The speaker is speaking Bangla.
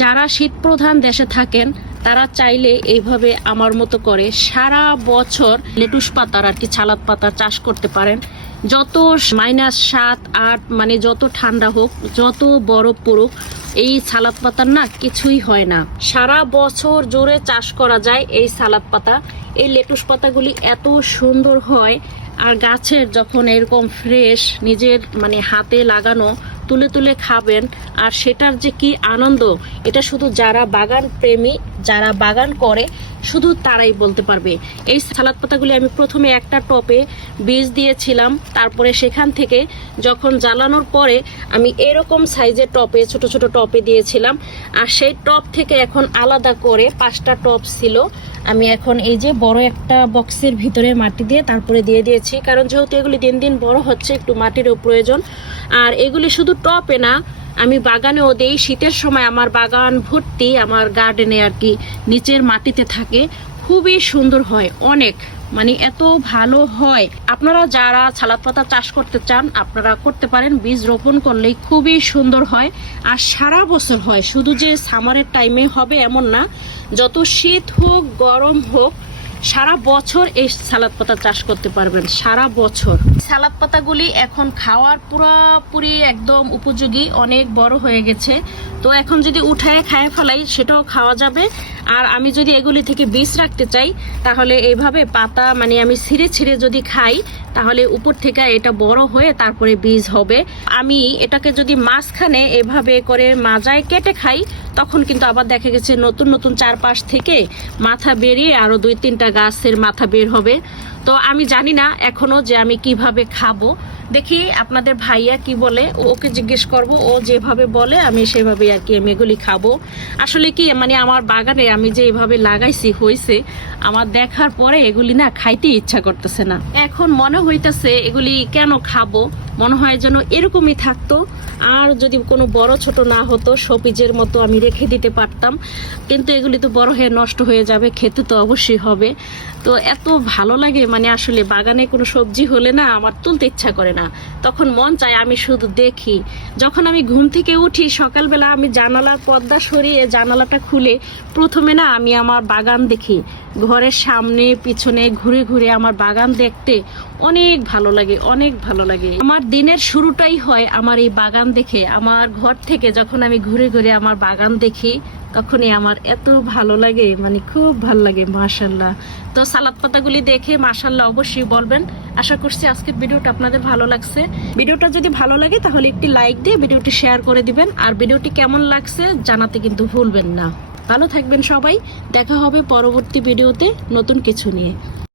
যারা শীত প্রধান দেশে থাকেন, তারা চাইলে এইভাবে আমার মতো করে সারা বছর লেটুস পাতার আর কি ছালাদ পাতার চাষ করতে পারেন। যত মাইনাস সাত, আট মানে যত ঠান্ডা হোক, যত বরফ পড়ুক, এই সালাদ পাতার না কিছুই হয় না। সারা বছর জোরে চাষ করা যায় এই সালাদ পাতা। এই লেটুস পাতাগুলি এত সুন্দর হয়, আর গাছের যখন এরকম ফ্রেশ নিজের মানে হাতে লাগানো তুলে তুলে খাবেন। আর সেটার যে কি আনন্দ, এটা শুধু যারা বাগান প্রেমী, যারা বাগান করে, শুধু তারাই বলতে পারবে। এই সালাদ পাতাগুলি আমি প্রথমে একটা টপে বীজ দিয়েছিলাম, তারপরে সেখান থেকে যখন জ্বালানোর পরে আমি এরকম সাইজের টপে, ছোট ছোট টপে দিয়েছিলাম। আর সেই টপ থেকে এখন আলাদা করে পাঁচটা টপ ছিল। আমি এখন এই যে বড় একটা বক্সের ভিতরে মাটি দিয়ে তারপরে দিয়ে দিয়েছি। কারণ যেহেতু এগুলি দিন দিন বড় হচ্ছে, একটু মাটিরও প্রয়োজন। আর এগুলি শুধু টপে না, আমি বাগানেও দেই। শীতের সময় আমার বাগান ভর্তি, আমার গার্ডেনে আর কি নিচের মাটিতে থাকে। খুবই সুন্দর হয়, অনেক। মানে এত ভালো হয়। আপনারা যারা ছালাদ পাতা চাষ করতে চান, আপনারা করতে পারেন। বীজ রোপণ করলেই খুবই সুন্দর হয়। আর সারা বছর হয়। শুধু যে সামারের টাইমে হবে এমন না। যত শীত হোক, গরম হোক সারা বছর এই সালাদ পাতা চাষ করতে পারবেন, সারা বছর। সালাদ পাতাগুলি এখন খাওয়ার পুরোপুরি একদম উপযোগী, অনেক বড় হয়ে গেছে। তো এখন যদি উঠায় খায় ফেলাই, সেটাও খাওয়া যাবে। আর আমি যদি এগুলি থেকে বীজ রাখতে চাই, তাহলে এইভাবে পাতা মানে আমি ছিঁড়ে ছিঁড়ে যদি খাই, তাহলে উপর থেকে এটা বড় হয়ে তারপরে বীজ হবে। আমি এটাকে যদি মাঝখানে এভাবে করে মাজায় কেটে খাই তখন কিন্তু আবার দেখা গেছে নতুন নতুন চারপাশ থেকে মাথা বেরিয়ে আরও দুই তিনটা গাছের মাথা বের হবে। তো আমি জানি না এখনও যে আমি কীভাবে খাব। দেখি আপনাদের ভাইয়া কি বলে, ওকে জিজ্ঞেস করব, ও যেভাবে বলে আমি সেভাবে আর কি আমি এগুলি খাব। আসলে কি মানে আমার বাগানে আমি যে এভাবে লাগাইছি হয়েছে আমার দেখার পরে এগুলি না খাইতে ইচ্ছা করতেছে না। এখন মনে হইতেছে এগুলি কেন খাব, মনে হয় যেন এরকমই থাকতো। আর যদি কোনো বড় ছোট না হতো সপিজের মতো আমি রেখে দিতে পারতাম। কিন্তু এগুলি তো বড় হয়ে নষ্ট হয়ে যাবে, খেতে তো অবশ্যই হবে। তো এত ভালো লাগে মানে আসলে বাগানে কোনো সবজি হলে না আমার তুলতে ইচ্ছা করে না। তখন মন চায় আমি শুধু দেখি। যখন আমি ঘুম থেকে উঠি, সকালবেলা আমি জানালার পর্দা সরিয়ে জানালাটা খুলে প্রথমে না আমি আমার বাগান দেখি। ঘরের সামনে, পিছনে, ঘুরে ঘুরে আমার বাগান দেখতে অনেক ভালো লাগে, অনেক ভালো লাগে। আমার দিনের শুরুটাই হয় আমার এই বাগান দেখে। আমার ঘর থেকে যখন আমি ঘুরে ঘুরে আমার বাগান দেখি, তখনই আমার এত ভালো লাগে মানে খুব ভালো লাগে মাশাল্লাহ তো সালাদ পাতাগুলি দেখে মাশাল্লাহ অবশ্যই বলবেন। আশা করছি আজকের ভিডিওটা আপনাদের ভালো লাগছে। ভিডিওটা যদি ভালো লাগে তাহলে একটি লাইক দিয়ে ভিডিওটি শেয়ার করে দিবেন। আর ভিডিওটি কেমন লাগছে জানাতে কিন্তু ভুলবেন না। ভালো থাকবেন সবাই। দেখা হবে পরবর্তী ভিডিওতে নতুন কিছু নিয়ে।